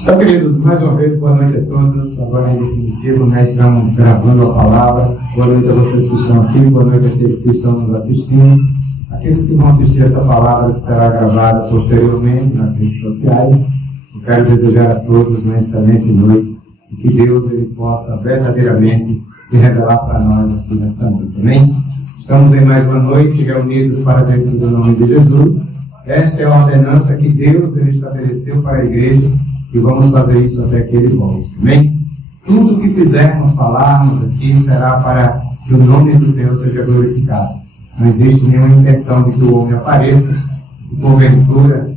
Então, queridos, mais uma vez, boa noite a todos. Agora, em definitivo, nós estamos gravando a palavra. Boa noite a vocês que estão aqui, boa noite àqueles que estão nos assistindo, aqueles que vão assistir essa palavra que será gravada posteriormente nas redes sociais. Eu quero desejar a todos uma excelente noite e que Deus ele possa verdadeiramente se revelar para nós aqui nesta noite. Amém? Estamos em mais uma noite reunidos para dentro do nome de Jesus. Esta é a ordenança que Deus ele estabeleceu para a igreja e vamos fazer isso até que ele volte. Amém? Tudo o que fizermos, falarmos aqui será para que o nome do Senhor seja glorificado. Não existe nenhuma intenção de que o homem apareça. Se porventura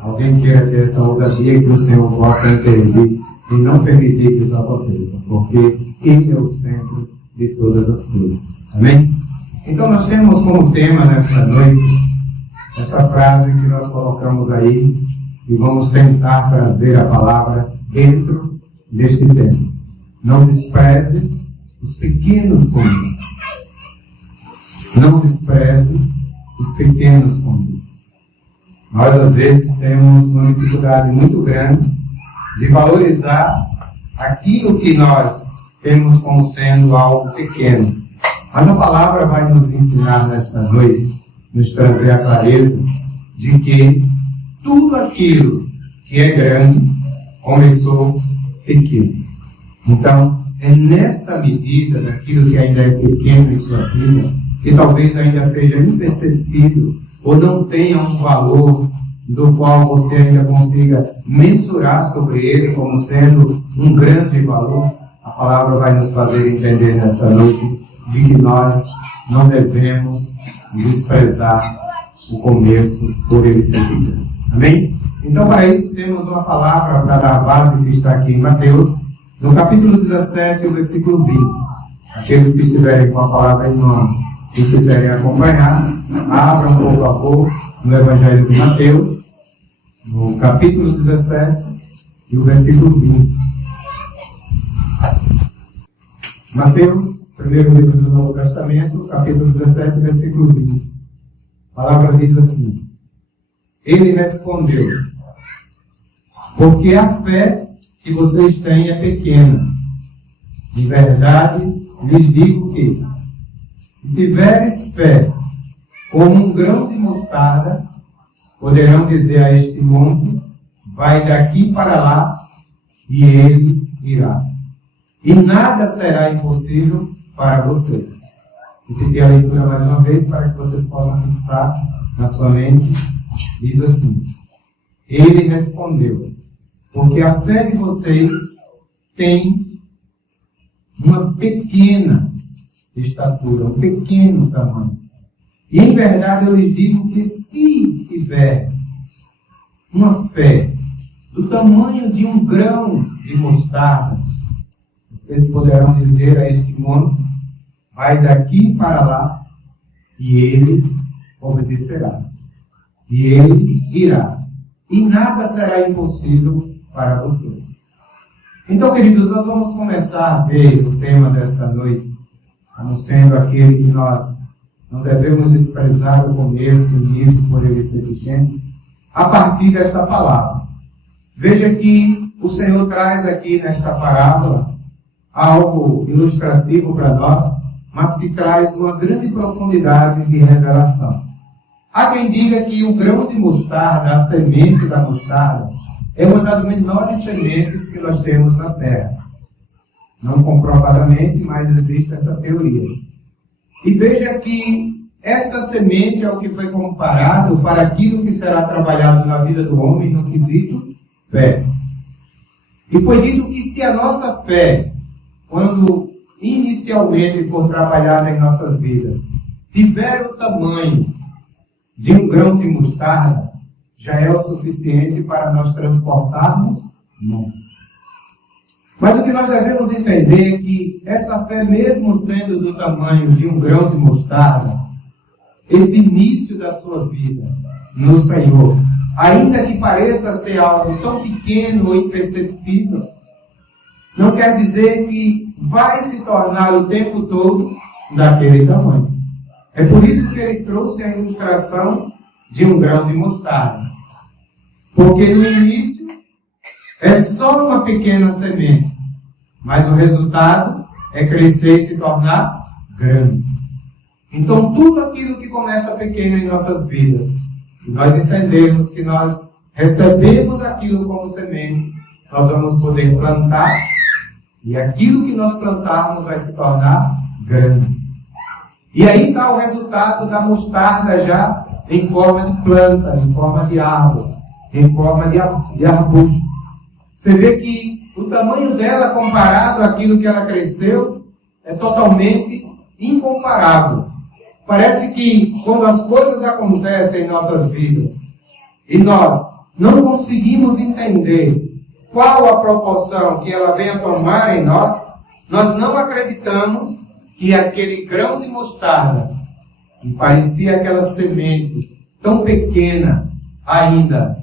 alguém queira ter essa ousadia, que o Senhor possa intervir e não permitir que isso aconteça, porque Ele é o centro de todas as coisas. Amém? Então nós temos como tema nesta noite esta frase que nós colocamos aí e vamos tentar trazer a palavra dentro deste tema. Não desprezes os pequenos comuns. Não desprezes os pequenos comuns. Nós, às vezes, temos uma dificuldade muito grande de valorizar aquilo que nós temos como sendo algo pequeno. Mas a palavra vai nos ensinar nesta noite, nos trazer a clareza de que tudo aquilo que é grande começou pequeno. Então, é nesta medida daquilo que ainda é pequeno em sua vida, que talvez ainda seja imperceptível ou não tenha um valor do qual você ainda consiga mensurar sobre ele como sendo um grande valor, a palavra vai nos fazer entender nessa noite de que nós não devemos desprezar o começo por ele ser pequeno. Amém? Então, para isso, temos uma palavra para dar a base que está aqui em Mateus, no capítulo 17, o versículo 20. Aqueles que estiverem com a palavra em mãos e quiserem acompanhar, abram, por favor, no Evangelho de Mateus, no capítulo 17 e o versículo 20. Mateus, primeiro livro do Novo Testamento, capítulo 17, versículo 20. A palavra diz assim: Ele respondeu: porque a fé que vocês têm é pequena. De verdade, lhes digo que, se tiveres fé como um grão de mostarda, poderão dizer a este monte: vai daqui para lá, e ele irá. E nada será impossível para vocês. Vou pedir a leitura mais uma vez para que vocês possam fixar na sua mente. Diz assim: Ele respondeu: porque a fé de vocês tem uma pequena estatura, um pequeno tamanho. E em verdade eu lhes digo que se tiverdes uma fé do tamanho de um grão de mostarda, vocês poderão dizer a este monte: vai daqui para lá, e ele obedecerá. E ele irá. E nada será impossível para vocês. Então, queridos, nós vamos começar a ver o tema desta noite como sendo aquele que nós não devemos desprezar o começo, o início, por ele ser pequeno, a partir desta palavra. Veja que o Senhor traz aqui nesta parábola algo ilustrativo para nós, mas que traz uma grande profundidade de revelação. Há quem diga que o grão de mostarda, a semente da mostarda, é uma das menores sementes que nós temos na terra. Não comprovadamente, mas existe essa teoria. E veja que esta semente é o que foi comparado para aquilo que será trabalhado na vida do homem no quesito fé. E foi dito que se a nossa fé, quando inicialmente for trabalhada em nossas vidas, tiver o tamanho de um grão de mostarda, já é o suficiente para nós transportarmos montes. Mas o que nós devemos entender é que essa fé, mesmo sendo do tamanho de um grão de mostarda, esse início da sua vida no Senhor, ainda que pareça ser algo tão pequeno ou imperceptível, não quer dizer que vai se tornar o tempo todo daquele tamanho. É por isso que ele trouxe a ilustração de um grão de mostarda. Porque no início é só uma pequena semente, mas o resultado é crescer e se tornar grande. Então, tudo aquilo que começa pequeno em nossas vidas, e nós entendemos que nós recebemos aquilo como semente, nós vamos poder plantar, e aquilo que nós plantarmos vai se tornar grande. E aí está o resultado da mostarda já em forma de planta, em forma de árvore, em forma de arbusto. Você vê que o tamanho dela comparado àquilo que ela cresceu é totalmente incomparável. Parece que quando as coisas acontecem em nossas vidas e nós não conseguimos entender qual a proporção que ela vem a tomar em nós, nós não acreditamos que aquele grão de mostarda, que parecia aquela semente tão pequena ainda,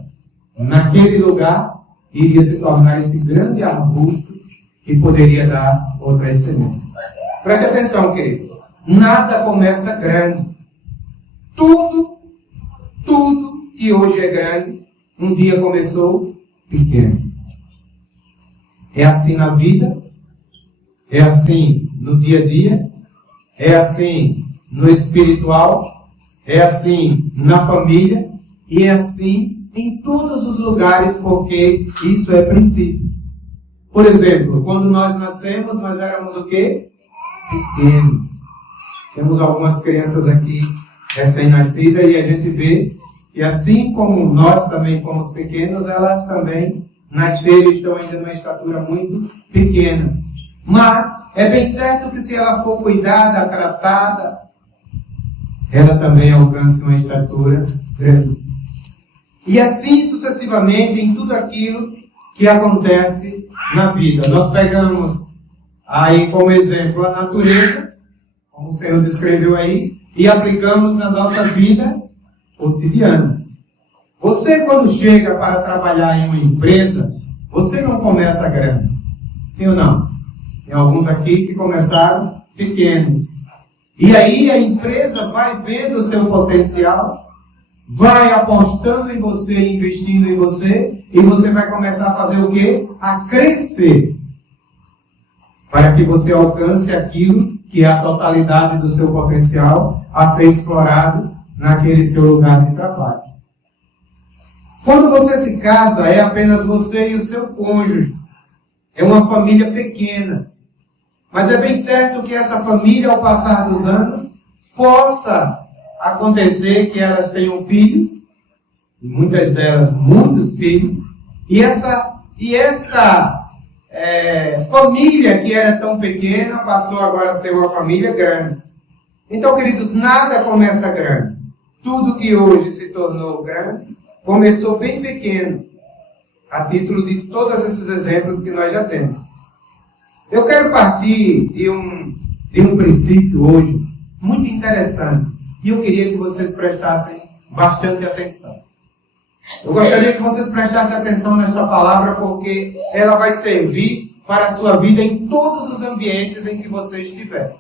naquele lugar, iria se tornar esse grande arbusto que poderia dar outras sementes. Preste atenção, querido. Nada começa grande. Tudo que hoje é grande, um dia começou pequeno. É assim na vida, é assim no dia a dia, é assim no espiritual, é assim na família e é assim em todos os lugares, porque isso é princípio. Por exemplo, quando nós nascemos, nós éramos o quê? Pequenos. Temos algumas crianças aqui recém-nascidas e a gente vê que assim como nós também fomos pequenos, elas também nasceram e estão ainda numa estatura muito pequena. Mas é bem certo que se ela for cuidada, tratada, ela também alcança uma estatura grande. E assim sucessivamente em tudo aquilo que acontece na vida. Nós pegamos aí como exemplo a natureza, como o Senhor descreveu aí, e aplicamos na nossa vida cotidiana. Você, quando chega para trabalhar em uma empresa, você não começa grande. Sim ou não? Tem alguns aqui que começaram pequenos. E aí a empresa vai vendo o seu potencial, vai apostando em você, investindo em você, e você vai começar a fazer o quê? A crescer. Para que você alcance aquilo que é a totalidade do seu potencial a ser explorado naquele seu lugar de trabalho. Quando você se casa, é apenas você e o seu cônjuge. É uma família pequena. Mas é bem certo que essa família, ao passar dos anos, possa acontecer que elas tenham filhos, e muitas delas muitos filhos, e essa família que era tão pequena passou agora a ser uma família grande. Então, queridos, nada começa grande. Tudo que hoje se tornou grande começou bem pequeno, a título de todos esses exemplos que nós já temos. Eu quero partir de um princípio hoje muito interessante e eu queria que vocês prestassem bastante atenção. Eu gostaria que vocês prestassem atenção nesta palavra porque ela vai servir para a sua vida em todos os ambientes em que você estiver.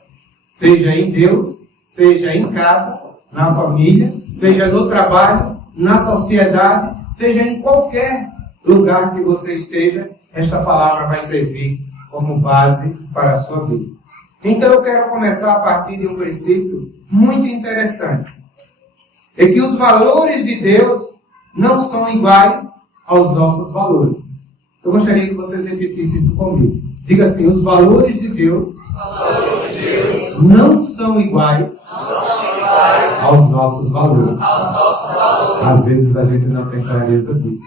Seja em Deus, seja em casa, na família, seja no trabalho, na sociedade, seja em qualquer lugar que você esteja, esta palavra vai servir como base para a sua vida. Então eu quero começar a partir de um princípio muito interessante. É que os valores de Deus não são iguais aos nossos valores. Eu gostaria que vocês repetissem isso comigo. Diga assim, os valores de Deus, não são iguais aos nossos valores. Às vezes a gente não tem clareza disso.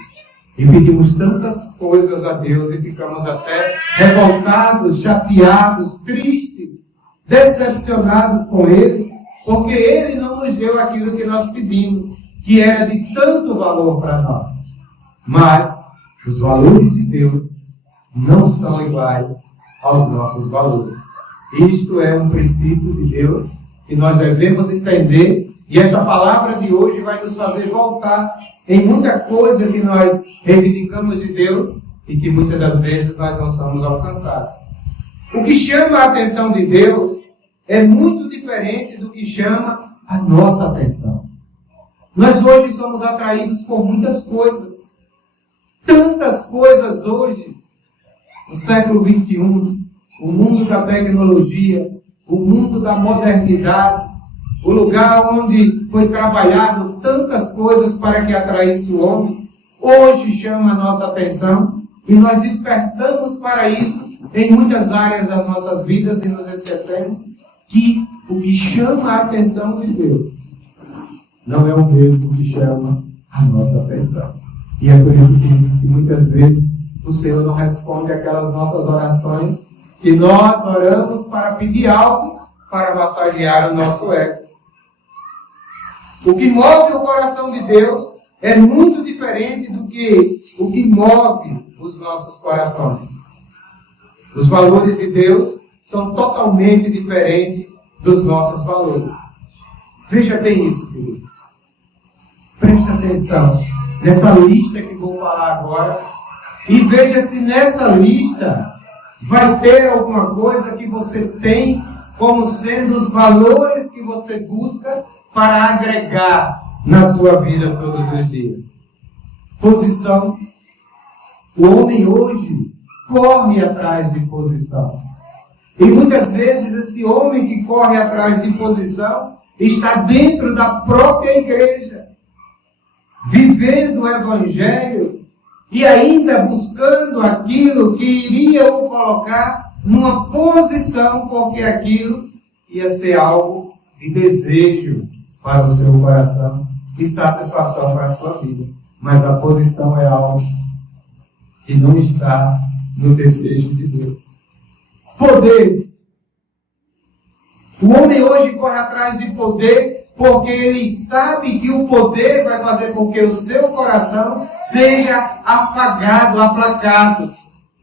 E pedimos tantas coisas a Deus e ficamos até revoltados, chateados, tristes, decepcionados com Ele, porque Ele não nos deu aquilo que nós pedimos, que era de tanto valor para nós. Mas os valores de Deus não são iguais aos nossos valores. Isto é um princípio de Deus que nós devemos entender, e esta palavra de hoje vai nos fazer voltar em muita coisa que nós reivindicamos de Deus e que muitas das vezes nós não somos alcançados. O que chama a atenção de Deus é muito diferente do que chama a nossa atenção. Nós hoje somos atraídos por muitas coisas. Tantas coisas hoje, no século XXI, o mundo da tecnologia, o mundo da modernidade, o lugar onde foi trabalhado tantas coisas para que atraísse o homem, hoje chama a nossa atenção e nós despertamos para isso em muitas áreas das nossas vidas e nos esquecemos que o que chama a atenção de Deus não é o mesmo que chama a nossa atenção. E é por isso que diz que muitas vezes o Senhor não responde aquelas nossas orações que nós oramos para pedir algo para massagear o nosso ego. O que move o coração de Deus é muito diferente do que o que move os nossos corações. Os valores de Deus são totalmente diferentes dos nossos valores. Veja bem isso, queridos. Preste atenção nessa lista que vou falar agora e veja se nessa lista vai ter alguma coisa que você tem como sendo os valores que você busca para agregar na sua vida todos os dias. Posição. O homem hoje corre atrás de posição. E muitas vezes esse homem que corre atrás de posição está dentro da própria igreja, vivendo o evangelho e ainda buscando aquilo que iria o colocar numa posição, porque aquilo ia ser algo de desejo para o seu coração e satisfação para a sua vida. Mas a posição é algo que não está no desejo de Deus. Poder. O homem hoje corre atrás de poder porque ele sabe que o poder vai fazer com que o seu coração seja afagado, aplacado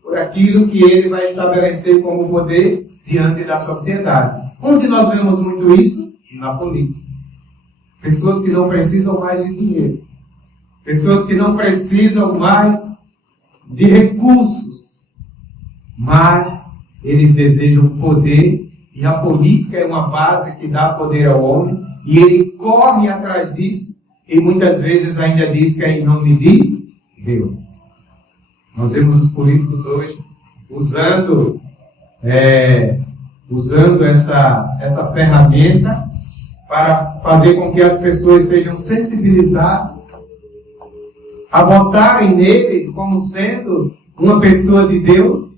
por aquilo que ele vai estabelecer como poder diante da sociedade. Onde nós vemos muito isso? Na política. Pessoas que não precisam mais de dinheiro. Pessoas que não precisam mais de recursos. Mas eles desejam poder e a política é uma base que dá poder ao homem e ele corre atrás disso e muitas vezes ainda diz que é em nome de Deus. Nós vemos os políticos hoje usando essa ferramenta para fazer com que as pessoas sejam sensibilizadas a votarem nele como sendo uma pessoa de Deus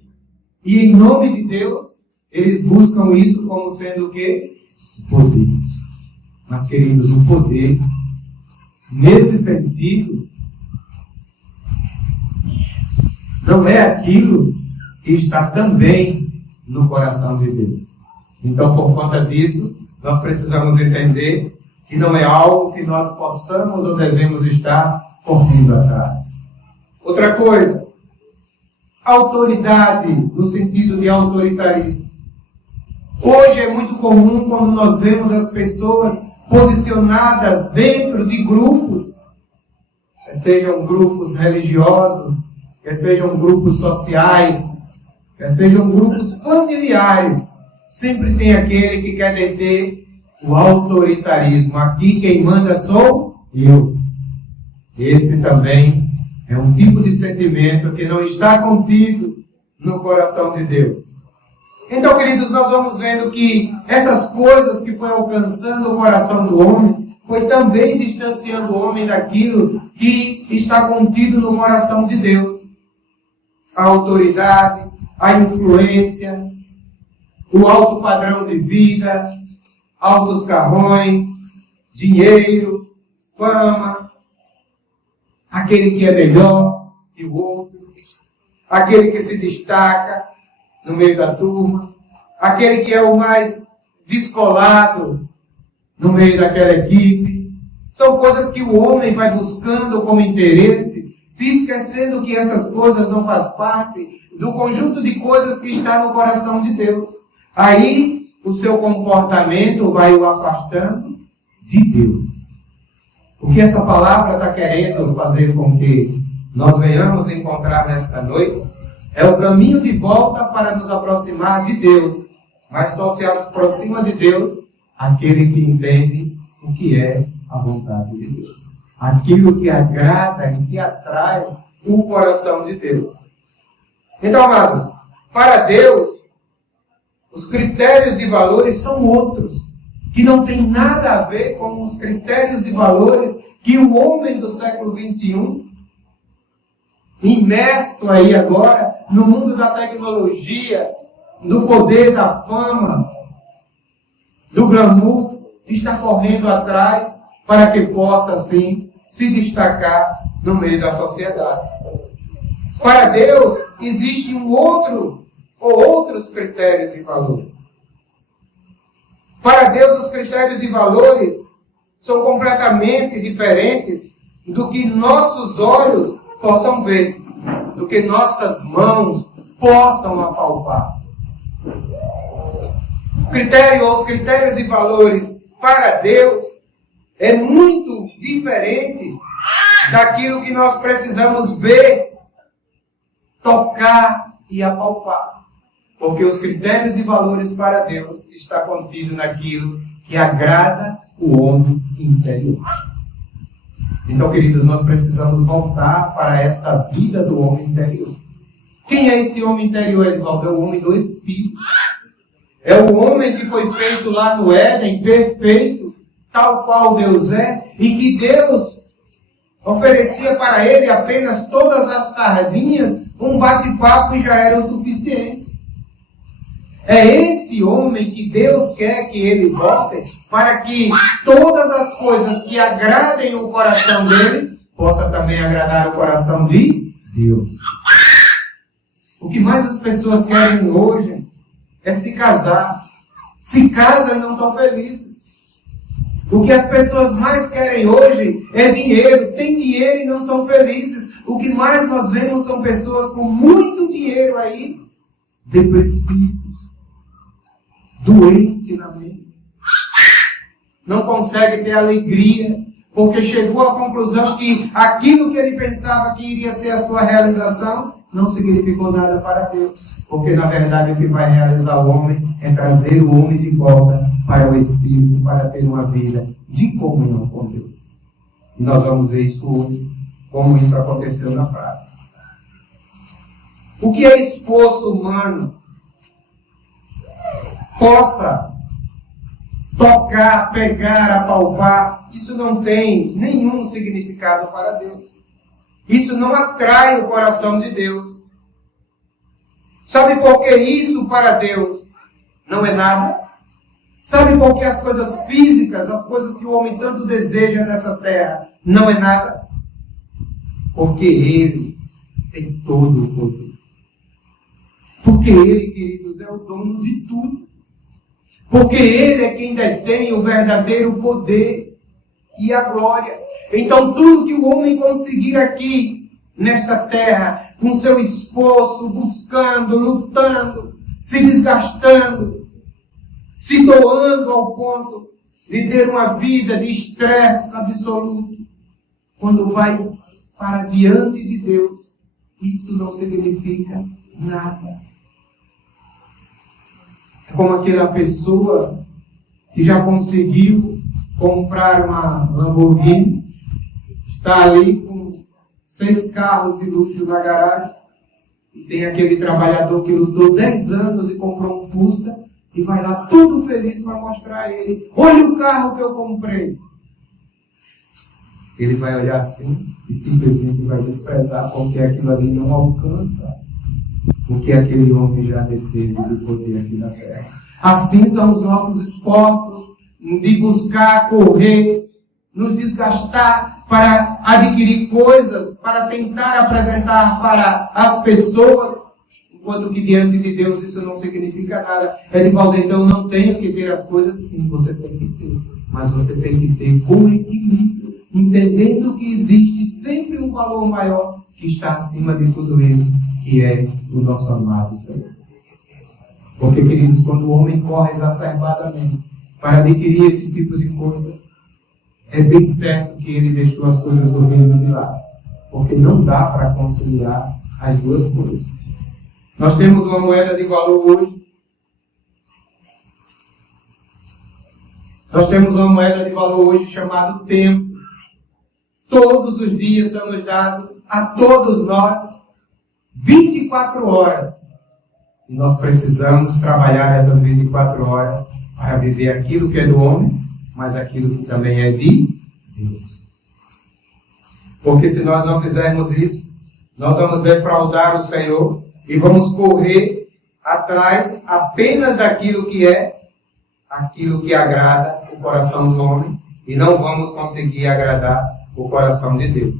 e em nome de Deus eles buscam isso como sendo o quê? Poder. Mas, queridos, o poder, nesse sentido, não é aquilo que está também no coração de Deus. Então, por conta disso, nós precisamos entender que não é algo que nós possamos ou devemos estar correndo atrás. Outra coisa, autoridade, no sentido de autoritarismo. Hoje é muito comum quando nós vemos as pessoas posicionadas dentro de grupos, quer sejam grupos religiosos, quer sejam grupos sociais, quer sejam grupos familiares, sempre tem aquele que quer deter o autoritarismo. Aqui quem manda sou eu. Esse também é um tipo de sentimento que não está contido no coração de Deus. Então, queridos, nós vamos vendo que essas coisas que foi alcançando o coração do homem, foi também distanciando o homem daquilo que está contido no coração de Deus. A autoridade, a influência, o alto padrão de vida, altos carrões, dinheiro, fama, aquele que é melhor que o outro, aquele que se destaca no meio da turma, aquele que é o mais descolado no meio daquela equipe. São coisas que o homem vai buscando como interesse, se esquecendo que essas coisas não fazem parte do conjunto de coisas que está no coração de Deus. Aí o seu comportamento vai o afastando de Deus. O que essa palavra está querendo fazer com que nós venhamos encontrar nesta noite é o caminho de volta para nos aproximar de Deus. Mas só se aproxima de Deus aquele que entende o que é a vontade de Deus. Aquilo que agrada e que atrai o coração de Deus. Então, amados, para Deus, os critérios de valores são outros, que não tem nada a ver com os critérios de valores que o homem do século XXI, imerso aí agora no mundo da tecnologia, do poder da fama, do glamour, está correndo atrás para que possa, assim, se destacar no meio da sociedade. Para Deus, existe um outro ou outros critérios de valores. Para Deus, os critérios de valores são completamente diferentes do que nossos olhos possam ver, do que nossas mãos possam apalpar. Os critérios de valores para Deus é muito diferente daquilo que nós precisamos ver, tocar e apalpar. Porque os critérios de valores para Deus está contido naquilo que agrada o homem interior. Então, queridos, nós precisamos voltar para esta vida do homem interior. Quem é esse homem interior, Edivaldo? É o homem do Espírito. É o homem que foi feito lá no Éden, perfeito, tal qual Deus é, e que Deus oferecia para ele apenas todas as tardinhas, um bate-papo e já era o suficiente. É esse homem que Deus quer que ele volte para que todas as coisas que agradem o coração dele possa também agradar o coração de Deus. O que mais as pessoas querem hoje é se casar. Se casam e não estão felizes. O que as pessoas mais querem hoje é dinheiro. Tem dinheiro e não são felizes. O que mais nós vemos são pessoas com muito dinheiro aí, depressivos, doente na mente, não consegue ter alegria, porque chegou à conclusão que aquilo que ele pensava que iria ser a sua realização, não significou nada para Deus, porque na verdade o que vai realizar o homem é trazer o homem de volta para o Espírito, para ter uma vida de comunhão com Deus. E nós vamos ver isso hoje, como isso aconteceu na prática. O que é esforço humano possa tocar, pegar, apalpar, isso não tem nenhum significado para Deus. Isso não atrai o coração de Deus. Sabe por que isso para Deus não é nada? Sabe por que as coisas físicas, as coisas que o homem tanto deseja nessa terra, não é nada? Porque Ele tem todo o poder. Porque Ele, queridos, é o dono de tudo. Porque Ele é quem detém o verdadeiro poder e a glória. Então tudo que o homem conseguir aqui, nesta terra, com seu esforço, buscando, lutando, se desgastando, se doando ao ponto de ter uma vida de estresse absoluto, quando vai para diante de Deus, isso não significa nada. É como aquela pessoa que já conseguiu comprar uma Lamborghini, está ali com 6 carros de luxo na garagem, e tem aquele trabalhador que lutou 10 anos e comprou um Fusca, e vai lá todo feliz para mostrar a ele: olha o carro que eu comprei. Ele vai olhar assim e simplesmente vai desprezar, porque aquilo ali não alcança o que aquele homem já deteve de poder aqui na terra. Assim são os nossos esforços de buscar, correr, nos desgastar para adquirir coisas, para tentar apresentar para as pessoas, enquanto que diante de Deus isso não significa nada. Edivaldo, então não tenho que ter as coisas? Sim, você tem que ter, mas você tem que ter com equilíbrio, entendendo que existe sempre um valor maior que está acima de tudo isso, que é o nosso amado Senhor. Porque, queridos, quando o homem corre exacerbadamente para adquirir esse tipo de coisa, é bem certo que ele deixou as coisas do reino de lado. Porque não dá para conciliar as duas coisas. Nós temos uma moeda de valor hoje. Nós temos uma moeda de valor hoje chamada tempo. Todos os dias são nos dados a todos nós 24 horas. E nós precisamos trabalhar essas 24 horas para viver aquilo que é do homem, mas aquilo que também é de Deus. Porque se nós não fizermos isso, nós vamos defraudar o Senhor e vamos correr atrás apenas daquilo que é, aquilo que agrada o coração do homem, e não vamos conseguir agradar o coração de Deus.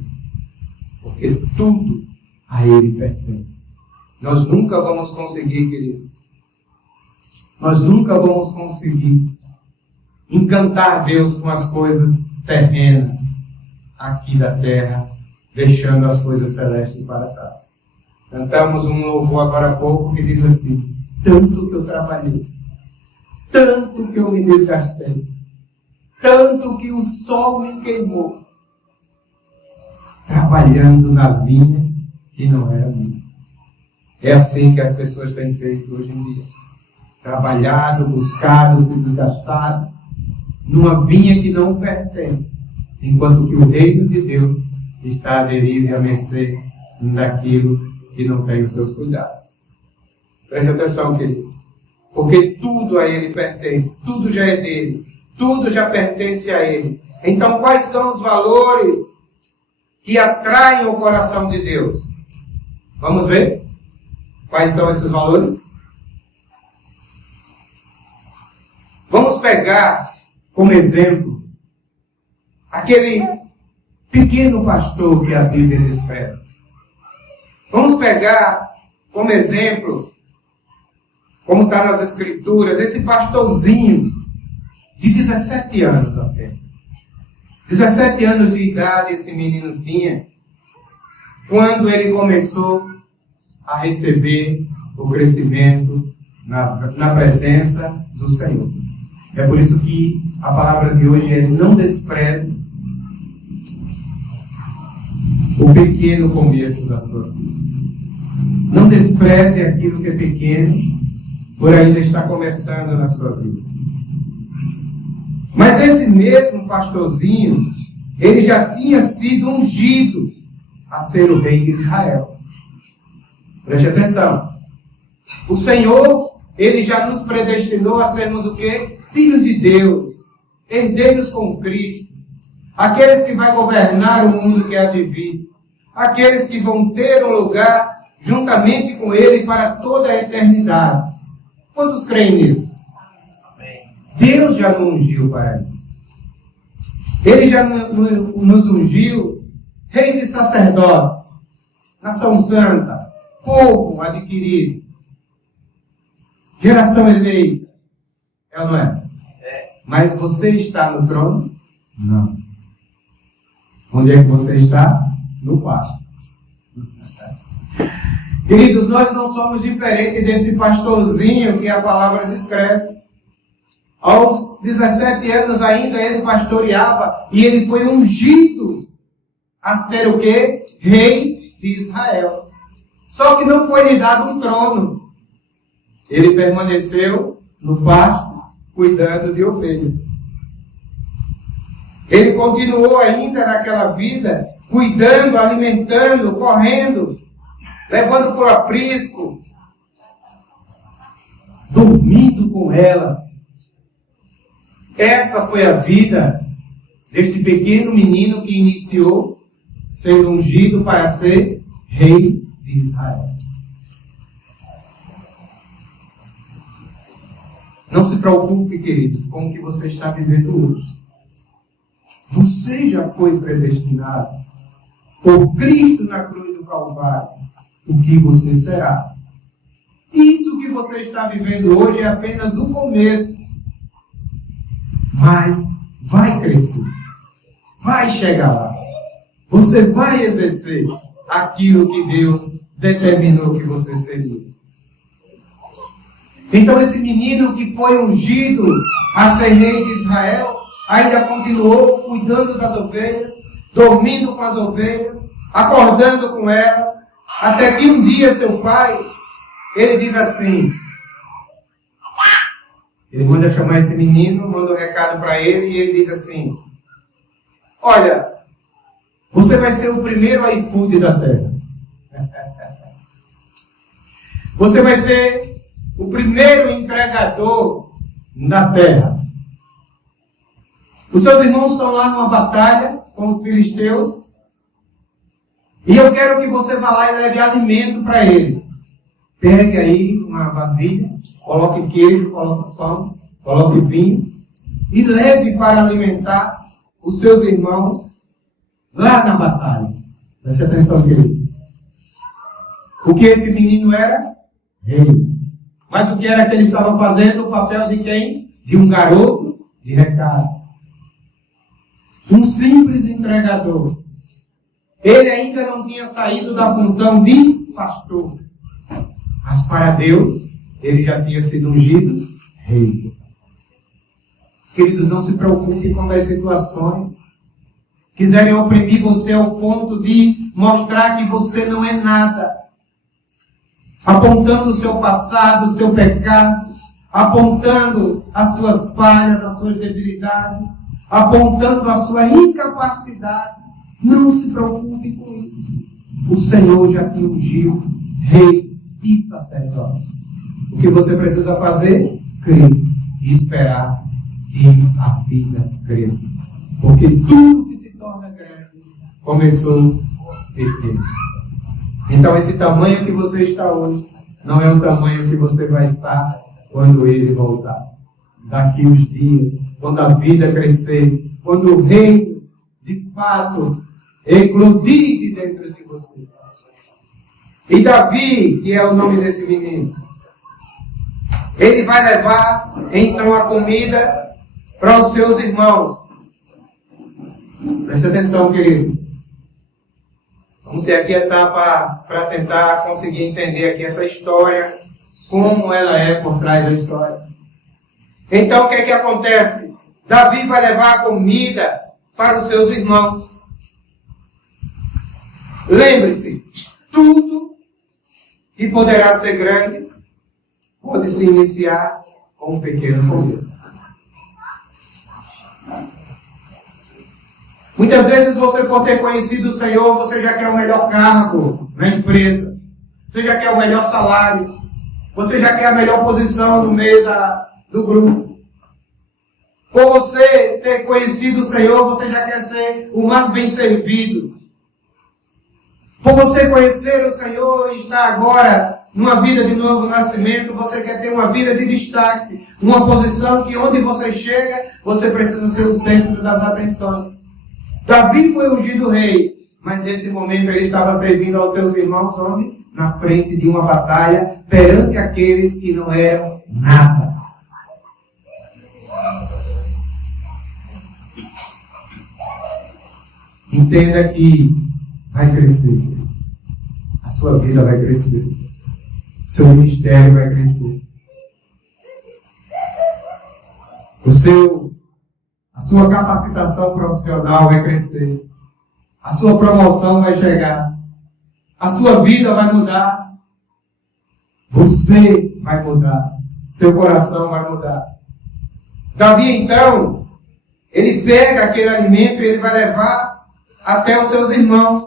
Porque tudo a Ele pertence. Nós nunca vamos conseguir, queridos. Nós nunca vamos conseguir encantar Deus com as coisas terrenas aqui da terra, deixando as coisas celestes para trás. Cantamos um louvor agora há pouco que diz assim: tanto que eu trabalhei, tanto que eu me desgastei, tanto que o sol me queimou, trabalhando na vinha que não era minha. É assim que as pessoas têm feito hoje em dia. Trabalhado, buscado, se desgastado, numa vinha que não pertence, enquanto que o reino de Deus está à deriva e à mercê daquilo que não tem os seus cuidados. Preste atenção, querido. Porque tudo a Ele pertence, tudo já é dele, tudo já pertence a Ele. Então, quais são os valores que atraem o coração de Deus? Vamos ver? Quais são esses valores? Vamos pegar como exemplo aquele pequeno pastor que a Bíblia descreve. Vamos pegar como exemplo, como está nas Escrituras, esse pastorzinho de 17 anos apenas. 17 anos de idade esse menino tinha quando ele começou a receber o crescimento na presença do Senhor. É por isso que a palavra de hoje é: não despreze o pequeno começo da sua vida. Não despreze aquilo que é pequeno, por ainda estar começando na sua vida. Mas esse mesmo pastorzinho, ele já tinha sido ungido a ser o rei de Israel. Preste atenção. O Senhor, Ele já nos predestinou a sermos o quê? Filhos de Deus, herdeiros com Cristo, aqueles que vão governar o mundo que há de vir, aqueles que vão ter um lugar juntamente com Ele para toda a eternidade. Quantos creem nisso? Amém. Deus já nos ungiu para isso. Ele já nos ungiu reis e sacerdotes, nação santa, povo adquirido, geração eleita. É ou não é? É. Mas você está no trono? Não. Onde é que você está? No pasto. Queridos, nós não somos diferentes desse pastorzinho que a palavra descreve. Aos 17 anos ainda ele pastoreava e ele foi ungido a ser o quê? Rei de Israel. Só que não foi lhe dado um trono. Ele permaneceu no pasto, cuidando de ovelhas. Ele continuou ainda naquela vida, cuidando, alimentando, correndo, levando por aprisco, dormindo com elas. Essa foi a vida deste pequeno menino que iniciou sendo ungido para ser rei de Israel. Não se preocupe, queridos, com o que você está vivendo hoje. Você já foi predestinado por Cristo na cruz do Calvário. O que você será? Isso que você está vivendo hoje é apenas o começo. Mas vai crescer. Vai chegar lá. Você vai exercer aquilo que Deus determinou que você seria. Então esse menino que foi ungido a ser rei de Israel, ainda continuou cuidando das ovelhas, dormindo com as ovelhas, acordando com elas, até que um dia seu pai, ele diz assim, ele manda chamar esse menino, manda um recado para ele, e ele diz assim: olha, Você vai ser o primeiro iFood da terra. Você vai ser o primeiro entregador na terra. Os seus irmãos estão lá numa batalha com os filisteus. E eu quero que você vá lá e leve alimento para eles. Pegue aí uma vasilha, coloque queijo, coloque pão, coloque vinho e leve para alimentar os seus irmãos lá na batalha. Preste atenção, queridos. O que esse menino era? Rei. Mas o que era que ele estava fazendo? O papel de quem? De um garoto de recado. Um simples entregador. Ele ainda não tinha saído da função de pastor. Mas para Deus, ele já tinha sido ungido rei. Queridos, não se preocupe com as situações. Quiserem oprimir você ao ponto de mostrar que você não é nada. Apontando o seu passado, o seu pecado. Apontando as suas falhas, as suas debilidades. Apontando a sua incapacidade. Não se preocupe com isso. O Senhor já te ungiu rei e sacerdote. O que você precisa fazer? Crer e esperar que a vida cresça. Porque tudo que se torna grande começou pequeno. Então esse tamanho que você está hoje não é o tamanho que você vai estar quando ele voltar. Daqui uns dias, quando a vida crescer, quando o reino de fato eclodir de dentro de você. E Davi, que é o nome desse menino, ele vai levar então a comida para os seus irmãos. Preste atenção, queridos. Vamos se aquietar para tentar conseguir entender aqui essa história, como ela é por trás da história. Então o que é que acontece? Davi vai levar a comida para os seus irmãos. Lembre-se, tudo que poderá ser grande pode se iniciar com um pequeno começo. Muitas vezes você, por ter conhecido o Senhor, você já quer o melhor cargo na empresa. Você já quer o melhor salário. Você já quer a melhor posição no meio do grupo. Por você ter conhecido o Senhor, você já quer ser o mais bem servido. Por você conhecer o Senhor e estar agora numa vida de novo nascimento, você quer ter uma vida de destaque, uma posição que onde você chega, você precisa ser o centro das atenções. Davi foi ungido rei, mas nesse momento ele estava servindo aos seus irmãos onde? Na frente de uma batalha, perante aqueles que não eram nada. Entenda que vai crescer, queridos. A sua vida vai crescer. O seu ministério vai crescer. A sua capacitação profissional vai crescer. A sua promoção vai chegar. A sua vida vai mudar. Você vai mudar. Seu coração vai mudar. Davi, então, ele pega aquele alimento e ele vai levar até os seus irmãos.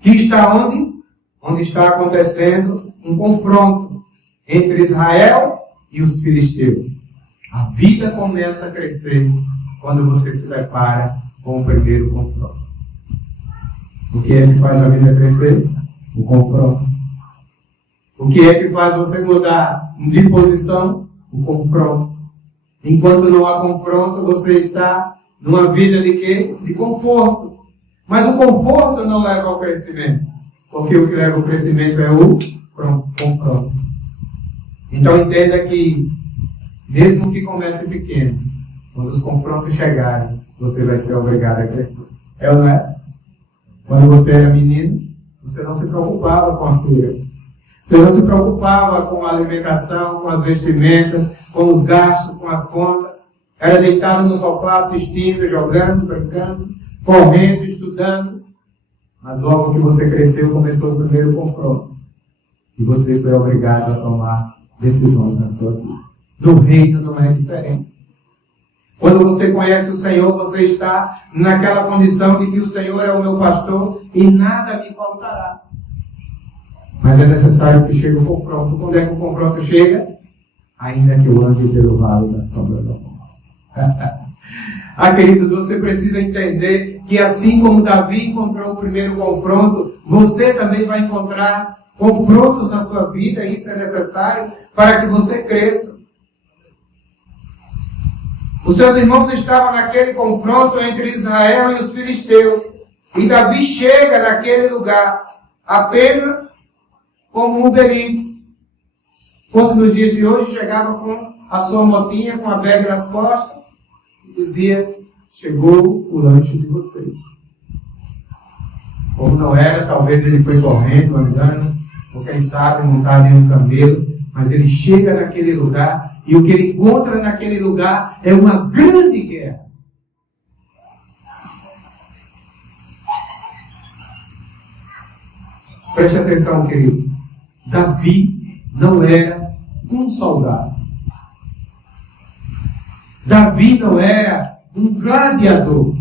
Que está onde? Onde está acontecendo um confronto entre Israel e os filisteus. A vida começa a crescer quando você se depara com o primeiro confronto. O que é que faz a vida crescer? O confronto. O que é que faz você mudar de posição? O confronto. Enquanto não há confronto, você está numa vida de quê? De conforto. Mas o conforto não leva ao crescimento. Porque o que leva ao crescimento é o confronto. Então entenda que, mesmo que comece pequeno, quando os confrontos chegarem, você vai ser obrigado a crescer. É ou não é? Quando você era menino, você não se preocupava com a feira. Você não se preocupava com a alimentação, com as vestimentas, com os gastos, com as contas. Era deitado no sofá assistindo, jogando, brincando, correndo, estudando. Mas logo que você cresceu, começou o primeiro confronto. E você foi obrigado a tomar decisões na sua vida. No reino não é diferente. Quando você conhece o Senhor, você está naquela condição de que o Senhor é o meu pastor e nada me faltará. Mas é necessário que chegue o confronto. Quando é que o confronto chega? Ainda que eu ande pelo vale da sombra da morte. Queridos, você precisa entender que assim como Davi encontrou o primeiro confronto, você também vai encontrar confrontos na sua vida, e isso é necessário para que você cresça. Os seus irmãos estavam naquele confronto entre Israel e os filisteus, e Davi chega naquele lugar apenas como Uber Eats. Fosse nos dias de hoje, chegava com a sua motinha, com a bag nas costas, e dizia: chegou o lanche de vocês. Como não era, talvez ele foi correndo, andando, ou quem sabe montado em um camelo, mas ele chega naquele lugar, e o que ele encontra naquele lugar é uma grande guerra. Preste atenção, querido. Davi não era um soldado. Davi não era um gladiador.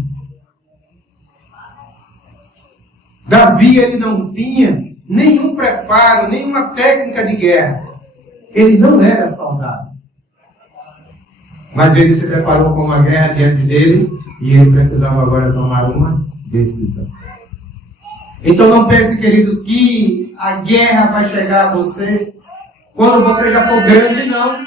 Davi, ele não tinha nenhum preparo, nenhuma técnica de guerra. Ele não era soldado. Mas ele se deparou com uma guerra diante dele e ele precisava agora tomar uma decisão. Então não pense, queridos, que a guerra vai chegar a você quando você já for grande, não.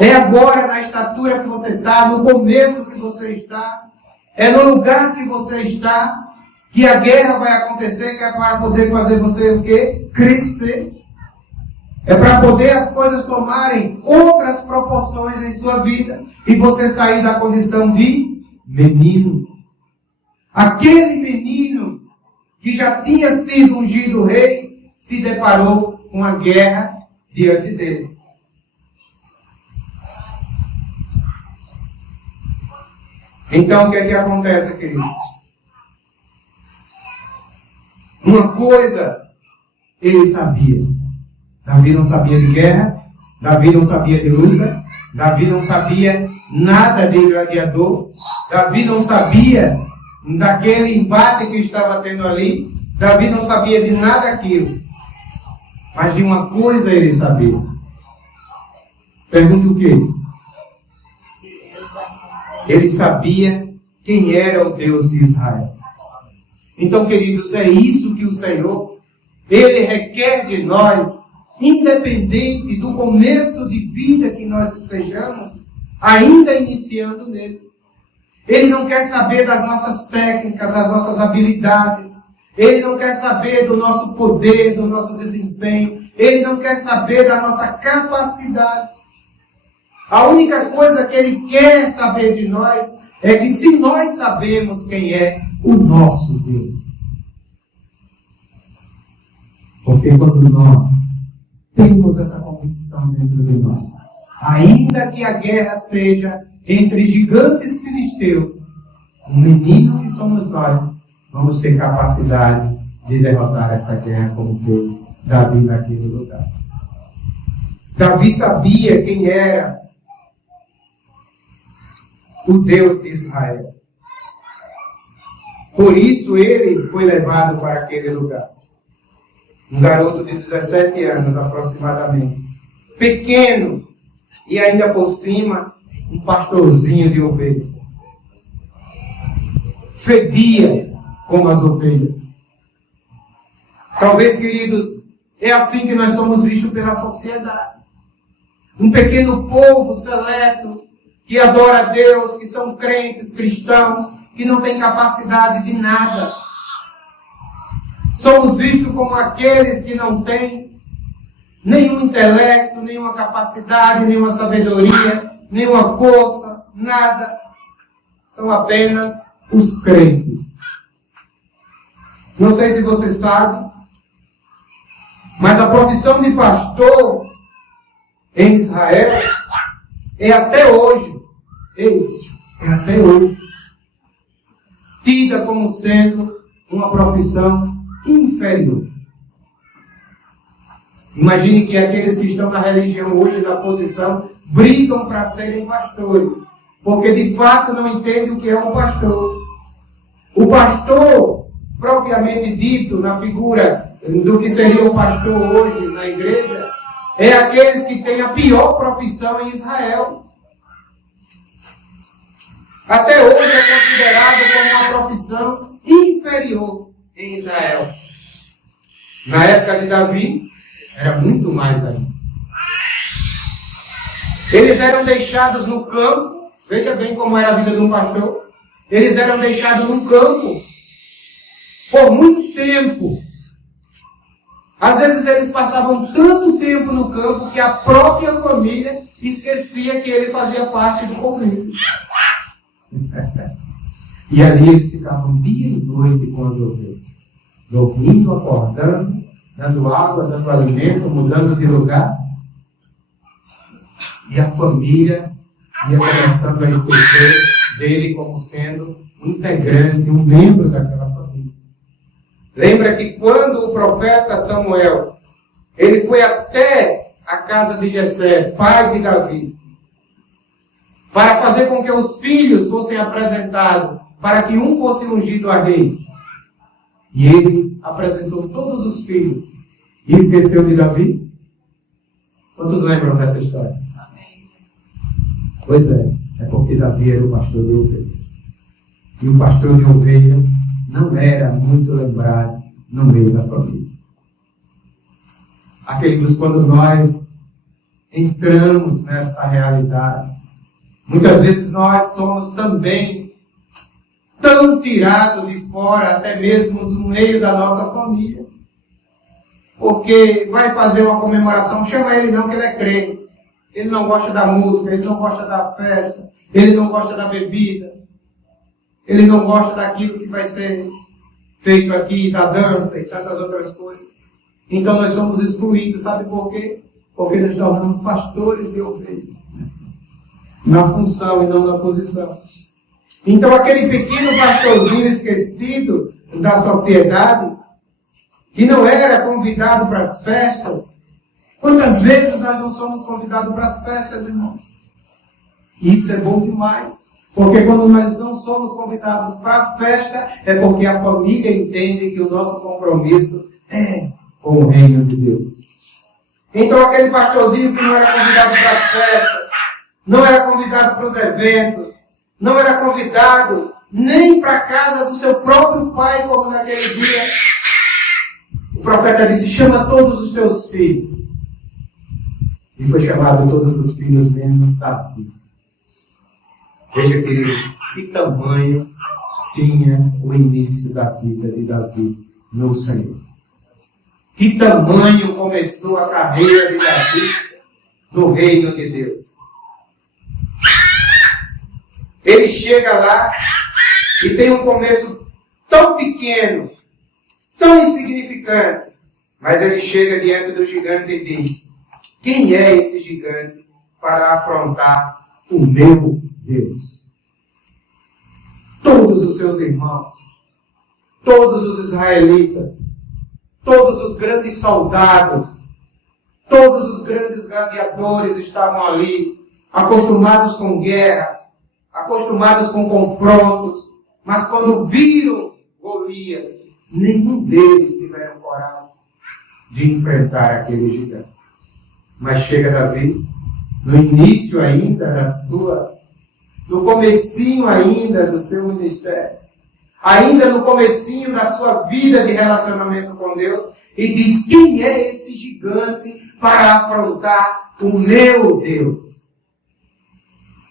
É agora, na estatura que você está, no começo que você está, é no lugar que você está, que a guerra vai acontecer, que é para poder fazer você o quê? Crescer. É para poder as coisas tomarem outras proporções em sua vida e você sair da condição de menino. Aquele menino que já tinha sido ungido rei se deparou com a guerra diante dele. Então, o que é que acontece, queridos? Uma coisa ele sabia. Davi não sabia de guerra, Davi não sabia de luta, Davi não sabia nada de gladiador, Davi não sabia daquele embate que estava tendo ali, Davi não sabia de nada daquilo. Mas de uma coisa ele sabia. Pergunta o quê? Ele sabia quem era o Deus de Israel. Então, queridos, é isso que o Senhor, Ele requer de nós, independente do começo de vida que nós estejamos, ainda iniciando nele. Ele não quer saber das nossas técnicas, das nossas habilidades. Ele não quer saber do nosso poder, do nosso desempenho. Ele não quer saber da nossa capacidade. A única coisa que Ele quer saber de nós é que se nós sabemos quem é o nosso Deus. Porque quando nós temos essa convicção dentro de nós, ainda que a guerra seja entre gigantes filisteus, um menino que somos nós, vamos ter capacidade de derrotar essa guerra como fez Davi naquele lugar. Davi sabia quem era o Deus de Israel. Por isso ele foi levado para aquele lugar. Um garoto de 17 anos aproximadamente, pequeno, e ainda por cima um pastorzinho de ovelhas. Fedia como as ovelhas. Talvez, queridos, é assim que nós somos vistos pela sociedade. Um pequeno povo seleto, que adora a Deus, que são crentes, cristãos, que não tem capacidade de nada. Somos vistos como aqueles que não têm nenhum intelecto, nenhuma capacidade, nenhuma sabedoria, nenhuma força, nada. São apenas os crentes. Não sei se você sabe, mas a profissão de pastor em Israel é até hoje, tida como sendo uma profissão inferior. Imagine que aqueles que estão na religião hoje, na posição, brigam para serem pastores. porque de fato não entende o que é um pastor. O pastor, propriamente dito, na figura do que seria o pastor hoje na igreja, é aqueles que têm a pior profissão em Israel. Até hoje é considerado como uma profissão inferior em Israel. Na época de Davi, era muito mais ainda. Eles eram deixados no campo, veja bem como era a vida de um pastor. Eles eram deixados no campo por muito tempo. Às vezes eles passavam tanto tempo no campo que a própria família esquecia que ele fazia parte do convívio. E ali eles ficavam dia e noite com as ovelhas, dormindo, acordando, dando água, dando alimento, mudando de lugar. E a família ia começando a esquecer dele como sendo um integrante, um membro daquela família. Lembra que quando o profeta Samuel, ele foi até a casa de Jessé, pai de Davi, para fazer com que os filhos fossem apresentados, para que um fosse ungido a rei. E ele apresentou todos os filhos. E esqueceu de Davi? Quantos lembram dessa história? Amém. Pois é porque Davi era o pastor de ovelhas. E o pastor de ovelhas não era muito lembrado no meio da família. Queridos, quando nós entramos nesta realidade, muitas vezes nós somos também tão tirados de fora, até mesmo do meio da nossa família. Porque vai fazer uma comemoração, chama ele não, que ele é crente. Ele não gosta da música, ele não gosta da festa, ele não gosta da bebida, ele não gosta daquilo que vai ser feito aqui, da dança e tantas outras coisas. Então nós somos excluídos, sabe por quê? Porque nós tornamos pastores de ovelhas. Na função e não na posição. Então aquele pequeno pastorzinho esquecido da sociedade, que não era convidado para as festas. Quantas vezes nós não somos convidados para as festas, irmãos? Isso é bom demais. Porque quando nós não somos convidados para a festa, é porque a família entende que o nosso compromisso é com o reino de Deus. Então aquele pastorzinho que não era convidado para as festas, não era convidado para os eventos, não era convidado nem para a casa do seu próprio pai, como naquele dia. O profeta disse, chama todos os teus filhos. E foi chamado todos os filhos menos Davi. Veja, queridos, que tamanho tinha o início da vida de Davi no Senhor. Que tamanho começou a carreira de Davi no reino de Deus. Ele chega lá e tem um começo tão pequeno, tão insignificante, mas ele chega diante do gigante e diz, quem é esse gigante para afrontar o meu Deus? Todos os seus irmãos, todos os israelitas, todos os grandes soldados, todos os grandes gladiadores estavam ali, acostumados com guerra, acostumados com confrontos, mas quando viram Golias, nenhum deles tiveram coragem de enfrentar aquele gigante. Mas chega Davi, no início ainda no comecinho ainda do seu ministério, ainda no comecinho da sua vida de relacionamento com Deus, e diz, quem é esse gigante para afrontar o meu Deus?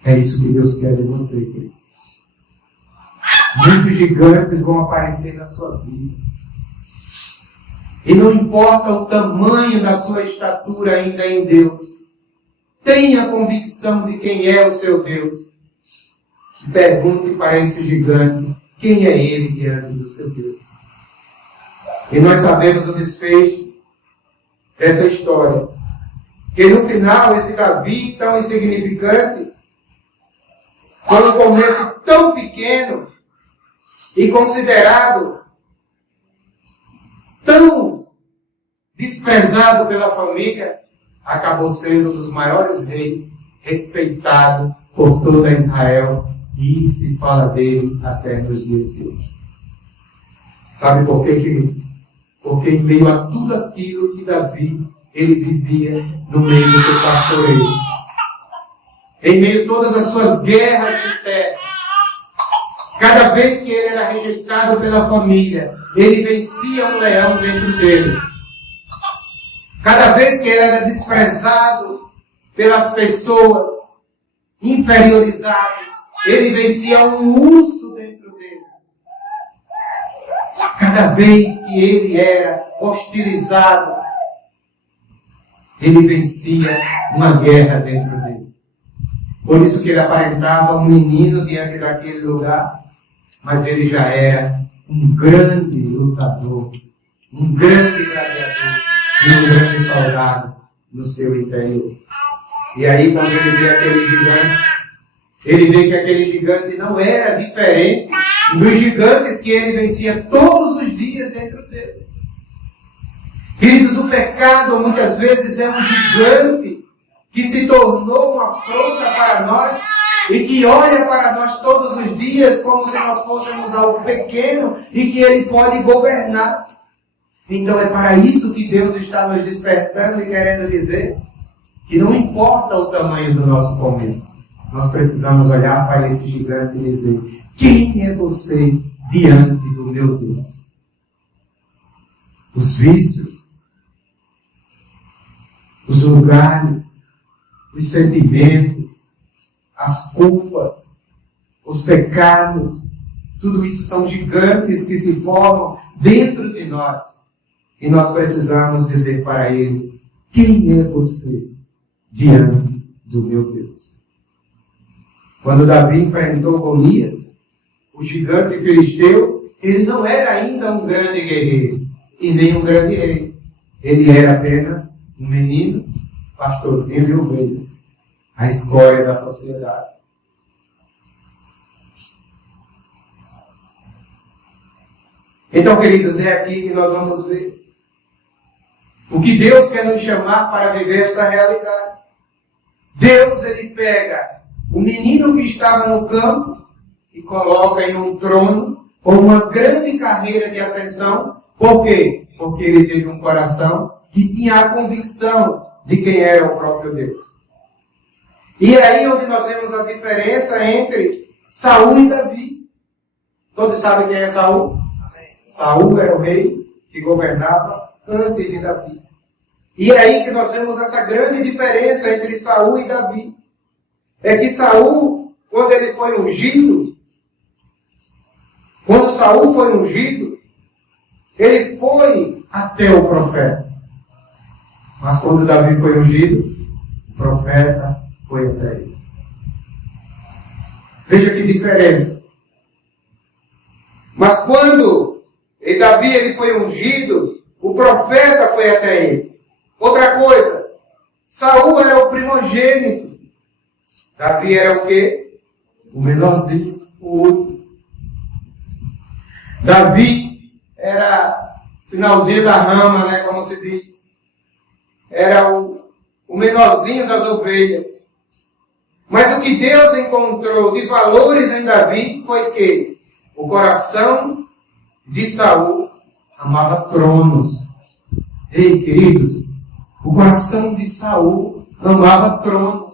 É isso que Deus quer de você, queridos. Muitos gigantes vão aparecer na sua vida. E não importa o tamanho da sua estatura ainda em Deus, tenha convicção de quem é o seu Deus. Pergunte para esse gigante, quem é ele diante do seu Deus? E nós sabemos o desfecho dessa história. Que no final, esse Davi tão insignificante, com um começo tão pequeno e considerado tão desprezado pela família, acabou sendo um dos maiores reis, respeitado por toda Israel e se fala dele até nos dias de hoje. Sabe por quê, queridos? Porque em meio a tudo aquilo que Davi, ele vivia no meio do seu pastoreio, em meio a todas as suas guerras de terra, cada vez que ele era rejeitado pela família, ele vencia um leão dentro dele. Cada vez que ele era desprezado pelas pessoas, inferiorizado, ele vencia um urso dentro dele. Cada vez que ele era hostilizado, ele vencia uma guerra dentro dele. Por isso que ele aparentava um menino diante daquele lugar, mas ele já era um grande lutador, um grande gladiador e um grande soldado no seu interior. E aí, quando ele vê aquele gigante, ele vê que aquele gigante não era diferente dos gigantes que ele vencia todos os dias dentro dele. Queridos, o pecado muitas vezes é um gigante que se tornou uma afronta para nós e que olha para nós todos os dias como se nós fôssemos algo pequeno e que ele pode governar. Então é para isso que Deus está nos despertando e querendo dizer que não importa o tamanho do nosso começo, nós precisamos olhar para esse gigante e dizer: quem é você diante do meu Deus? Os vícios, os lugares, os sentimentos, as culpas, os pecados, tudo isso são gigantes que se formam dentro de nós. E nós precisamos dizer para ele: quem é você diante do meu Deus? Quando Davi enfrentou Golias, o gigante filisteu, ele não era ainda um grande guerreiro e nem um grande rei. Ele era apenas um menino, pastorzinho de ovelhas, a escória da sociedade. Então, queridos, é aqui que nós vamos ver o que Deus quer nos chamar para viver esta realidade. Deus, ele pega o menino que estava no campo e coloca em um trono ou uma grande carreira de ascensão. Por quê? Porque ele teve um coração que tinha a convicção de quem era o próprio Deus. E é aí onde nós vemos a diferença entre Saul e Davi. Todos sabem quem é Saul? Saul era o rei que governava antes de Davi. E é aí que nós vemos essa grande diferença entre Saul e Davi. É que Saul, quando ele foi ungido, ele foi até o profeta. Mas quando Davi foi ungido, o profeta foi até ele. Veja que diferença. Mas quando Davi ele foi ungido, o profeta foi até ele. Outra coisa, Saul era o primogênito. Davi era o quê? O menorzinho, o último. Davi era o finalzinho da rama, né, como se diz. Era o menorzinho das ovelhas. Mas o que Deus encontrou de valores em Davi foi que o coração de Saul amava tronos. Ei, queridos, o coração de Saul amava tronos.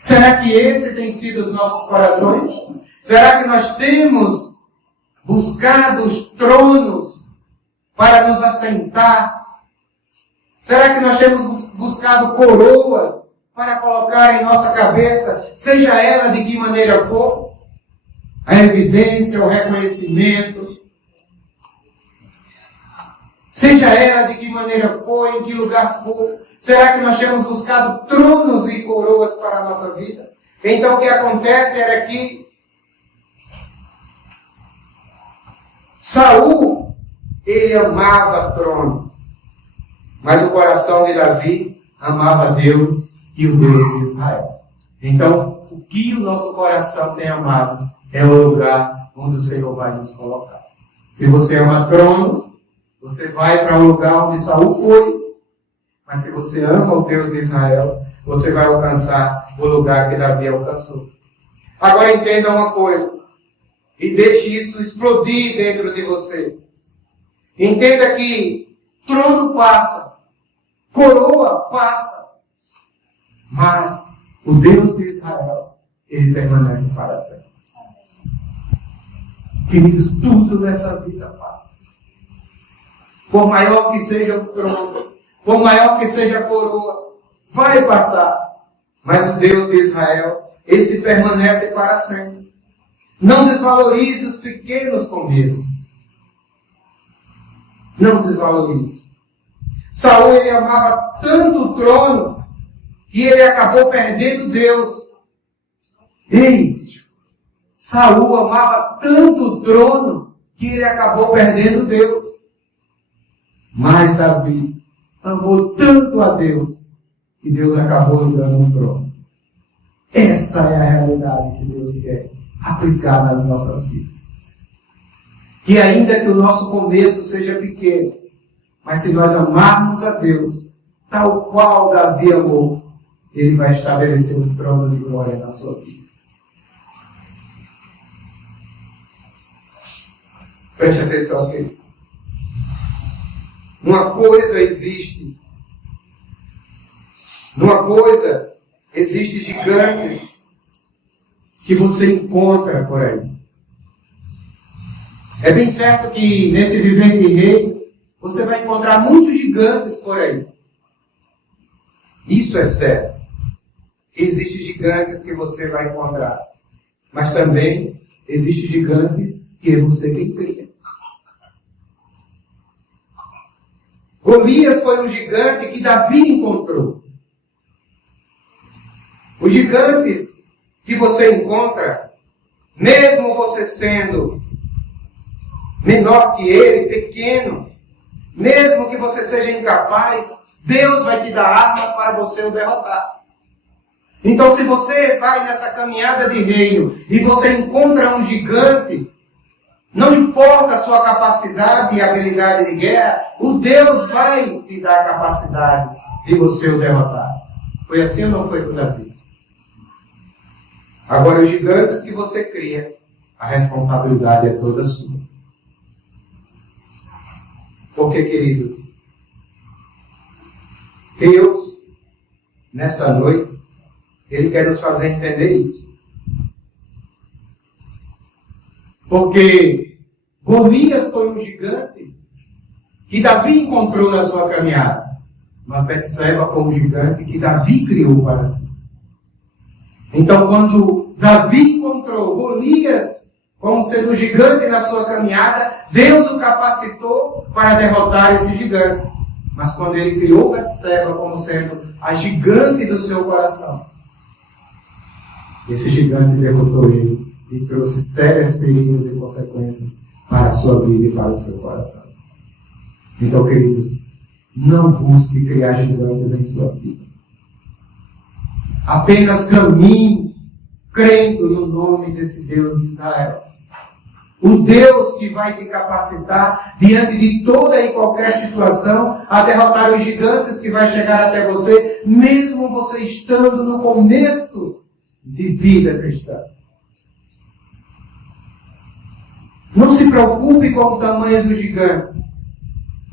Será que esse tem sido os nossos corações? Será que nós temos buscado os tronos para nos assentar? Será que nós temos buscado coroas para colocar em nossa cabeça, seja ela de que maneira for? A evidência, o reconhecimento, seja ela de que maneira for, em que lugar for. Será que nós temos buscado tronos e coroas para a nossa vida? Então o que acontece era que Saul, ele amava trono, mas o coração de Davi amava Deus e o Deus de Israel. Então, o que o nosso coração tem amado é o lugar onde o Senhor vai nos colocar. Se você ama trono, você vai para um lugar onde Saul foi. Mas se você ama o Deus de Israel, você vai alcançar o lugar que Davi alcançou. Agora entenda uma coisa. E deixe isso explodir dentro de você. Entenda que trono passa. Coroa passa. Mas o Deus de Israel, ele permanece para sempre. Queridos, tudo nessa vida passa. Por maior que seja o trono, por maior que seja a coroa, vai passar. Mas o Deus de Israel, esse permanece para sempre. Não desvalorize os pequenos começos. Não desvalorize. Saul, ele amava tanto o trono que ele acabou perdendo Deus. Ei, Saul amava tanto o trono que ele acabou perdendo Deus. Mas Davi amou tanto a Deus que Deus acabou lhe dando um trono. Essa é a realidade que Deus quer aplicar nas nossas vidas. Que ainda que o nosso começo seja pequeno, mas se nós amarmos a Deus, tal qual Davi amou, Ele vai estabelecer um trono de glória na sua vida. Preste atenção, queridos. Uma coisa existe gigantes que você encontra por aí. É bem certo que nesse viver de rei, você vai encontrar muitos gigantes por aí. Isso é certo. Existem gigantes que você vai encontrar. Mas também existem gigantes que é você quem cria. Golias foi um gigante que Davi encontrou. Os gigantes que você encontra, mesmo você sendo menor que ele, pequeno, mesmo que você seja incapaz, Deus vai te dar armas para você o derrotar. Então, se você vai nessa caminhada de reino e você encontra um gigante, não importa a sua capacidade e habilidade de guerra, o Deus vai te dar a capacidade de você o derrotar. Foi assim ou não foi com Davi? Agora, os gigantes que você cria, a responsabilidade é toda sua. Porque, queridos, Deus, nesta noite, Ele quer nos fazer entender isso. Porque Golias foi um gigante que Davi encontrou na sua caminhada. Mas Betseba foi um gigante que Davi criou para si. Então, quando Davi encontrou Golias como sendo um gigante na sua caminhada, Deus o capacitou para derrotar esse gigante. Mas quando ele criou Betseba como sendo a gigante do seu coração, esse gigante derrotou ele e trouxe sérias feridas e consequências para a sua vida e para o seu coração. Então, queridos, não busque criar gigantes em sua vida. Apenas caminhe crendo no nome desse Deus de Israel. O Deus que vai te capacitar diante de toda e qualquer situação a derrotar os gigantes que vai chegar até você, mesmo você estando no começo de vida cristã. Não se preocupe com o tamanho do gigante,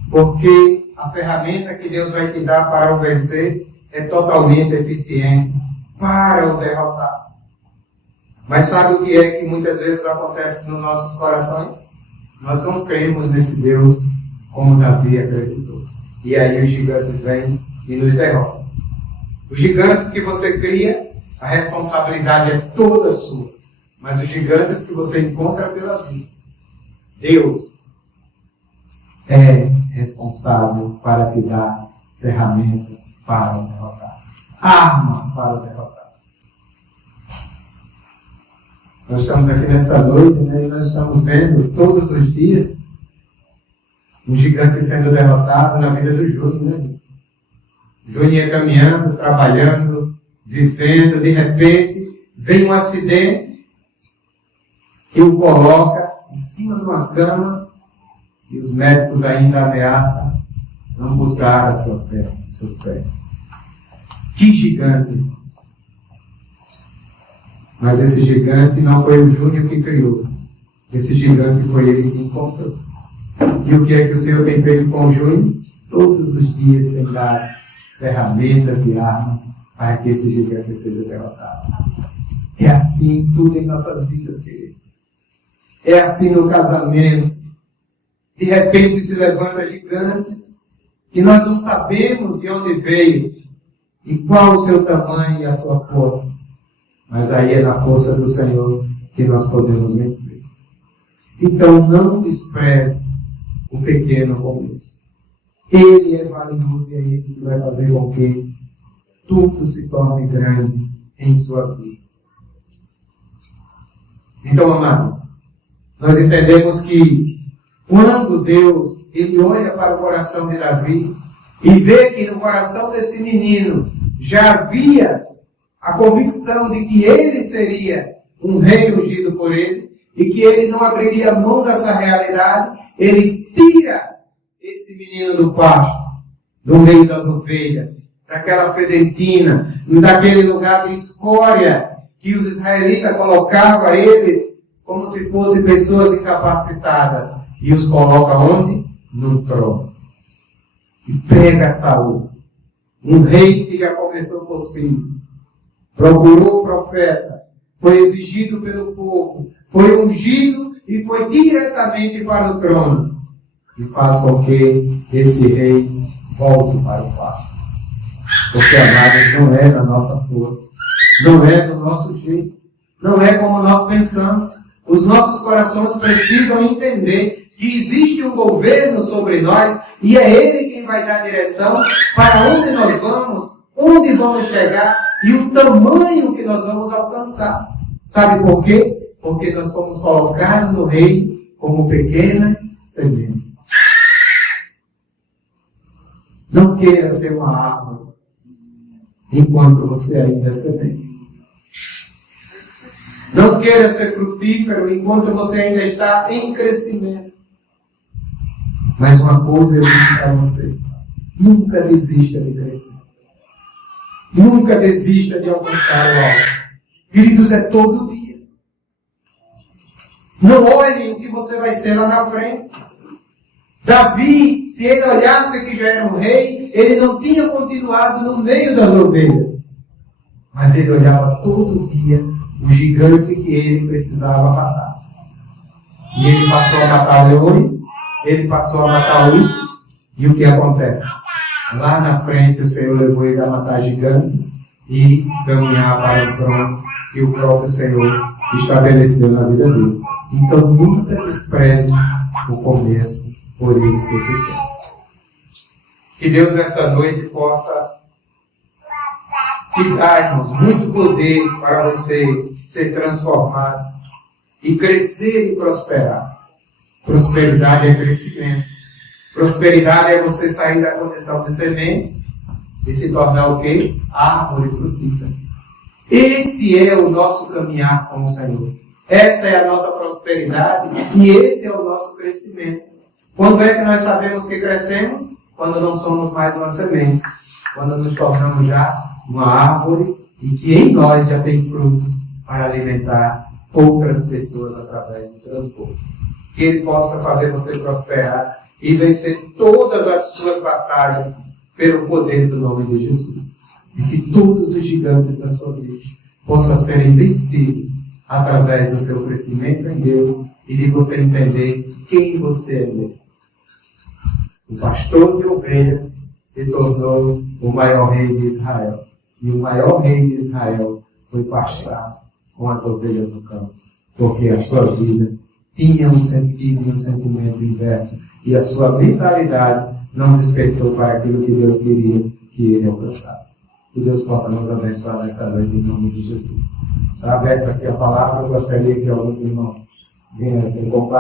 porque a ferramenta que Deus vai te dar para o vencer é totalmente eficiente para o derrotar. Mas sabe o que é que muitas vezes acontece nos nossos corações? Nós não cremos nesse Deus como Davi acreditou. E aí os gigantes vêm e nos derrotam. Os gigantes que você cria, a responsabilidade é toda sua. Mas os gigantes que você encontra pela vida, Deus é responsável para te dar ferramentas para o derrotar. Armas para o derrotar. Nós estamos aqui nesta noite, né, e nós estamos vendo todos os dias um gigante sendo derrotado na vida do Júnior, né, gente? Júnior ia caminhando, trabalhando, vivendo, de repente vem um acidente que o coloca em cima de uma cama e os médicos ainda ameaçam amputaram seu pé. Que gigante, irmãos. Mas esse gigante não foi o Júnior que criou. Esse gigante foi ele que encontrou. E o que é que o Senhor tem feito com o Júnior? Todos os dias tem dado ferramentas e armas para que esse gigante seja derrotado. É assim tudo em nossas vidas, queridos. É assim no casamento. De repente se levanta gigantes que nós não sabemos de onde veio e qual o seu tamanho e a sua força. Mas aí é na força do Senhor que nós podemos vencer. Então não despreze o pequeno começo. Ele é valioso e é ele que vai fazer com que tudo se torne grande em sua vida. Então, amados, nós entendemos que quando Deus ele olha para o coração de Davi e vê que no coração desse menino já havia a convicção de que ele seria um rei ungido por ele e que ele não abriria mão dessa realidade, ele tira esse menino do pasto, do meio das ovelhas, daquela fedentina, daquele lugar de escória que os israelitas colocavam eles como se fossem pessoas incapacitadas e os coloca onde? No trono. E pega Saul, um rei que já começou por si, procurou o profeta, foi exigido pelo povo, foi ungido e foi diretamente para o trono. E faz com que esse rei volte para o pasto. Porque, amados, não é da nossa força, não é do nosso jeito, não é como nós pensamos. Os nossos corações precisam entender que existe um governo sobre nós e é Ele quem vai dar direção para onde nós vamos, onde vamos chegar e o tamanho que nós vamos alcançar. Sabe por quê? Porque nós fomos colocados no reino como pequenas sementes. Não queira ser uma árvore enquanto você ainda é semente. Não queira ser frutífero enquanto você ainda está em crescimento. Mas uma coisa eu digo para você: nunca desista de crescer. Nunca desista de alcançar o alvo. Queridos, é todo dia. Não olhe o que você vai ser lá na frente. Davi, se ele olhasse que já era um rei, ele não tinha continuado no meio das ovelhas. Mas ele olhava todo dia o gigante que ele precisava matar. E ele passou a matar leões, ele passou a matar ursos, e o que acontece? Lá na frente o Senhor levou ele a matar gigantes e caminhar para o trono que o próprio Senhor estabeleceu na vida dele. Então nunca despreze o começo por ele ser pequeno. Que Deus nesta noite possa te dar, irmãos, muito poder para você ser transformado e crescer e prosperar. Prosperidade é crescimento. Prosperidade é você sair da condição de semente e se tornar o quê? Árvore frutífera. Esse é o nosso caminhar com o Senhor. Essa é a nossa prosperidade e esse é o nosso crescimento. Quando é que nós sabemos que crescemos? Quando não somos mais uma semente. Quando nos tornamos já uma árvore e que em nós já tem frutos para alimentar outras pessoas através do transporte. Que Ele possa fazer você prosperar e vencer todas as suas batalhas pelo poder do nome de Jesus. E que todos os gigantes da sua vida possam serem vencidos através do seu crescimento em Deus e de você entender quem você é nele. O pastor de ovelhas se tornou o maior rei de Israel. E o maior rei de Israel foi pastar com as ovelhas no campo. Porque a sua vida tinha um sentido e um sentimento inverso. E a sua mentalidade não despertou para aquilo que Deus queria que ele alcançasse. Que Deus possa nos abençoar nesta noite em nome de Jesus. Está aberto aqui a palavra. Eu gostaria que alguns irmãos venham assim compartilhar.